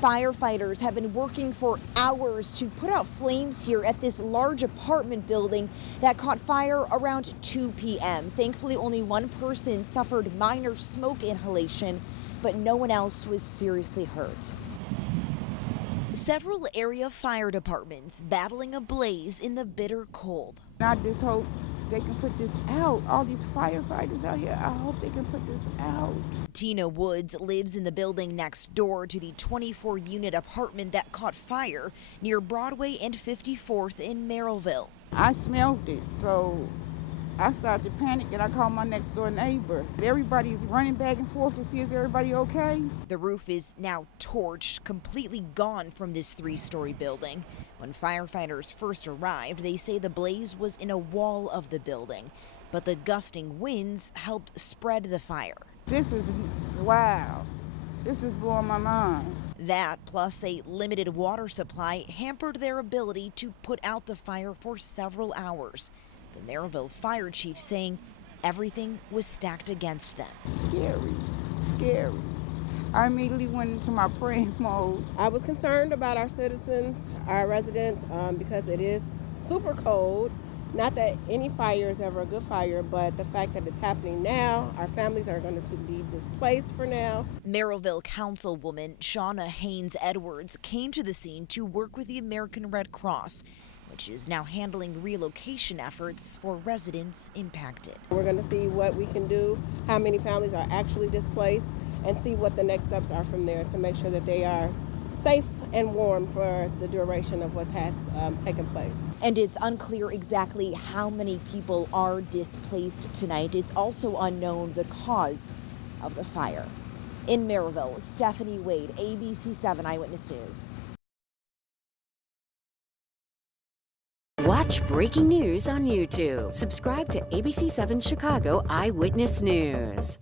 Firefighters have been working for hours to put out flames here at this large apartment building that caught fire around 2 p.m. Thankfully, only one person suffered minor smoke inhalation, but no one else was seriously hurt. Several area fire departments battling a blaze in the bitter cold. I just hope they can put this out. All these firefighters out here, I hope they can put this out. Tina Woods lives in the building next door to the 24-unit apartment that caught fire near Broadway and 54th in Merrillville. I smelled it, so I started to panic and I called my next door neighbor. Everybody's running back and forth to see is everybody okay. The roof is now torched, completely gone from this 3-story building. When firefighters first arrived, they say the blaze was in a wall of the building, but the gusting winds helped spread the fire. This is, wow, this is blowing my mind. That, plus a limited water supply, hampered their ability to put out the fire for several hours. The Merrillville fire chief saying everything was stacked against them. Scary, scary. I immediately went into my praying mode. I was concerned about our citizens, our residents, because it is super cold. Not that any fire is ever a good fire, but the fact that it's happening now, our families are going to be displaced for now. Merrillville Councilwoman Shauna Haynes Edwards came to the scene to work with the American Red Cross, which is now handling relocation efforts for residents impacted. We're going to see what we can do, how many families are actually displaced, and see what the next steps are from there to make sure that they are safe and warm for the duration of what has taken place. And it's unclear exactly how many people are displaced tonight. It's also unknown the cause of the fire. In Merrillville, Stephanie Wade, ABC 7 Eyewitness News. Watch breaking news on YouTube. Subscribe to ABC 7 Chicago Eyewitness News.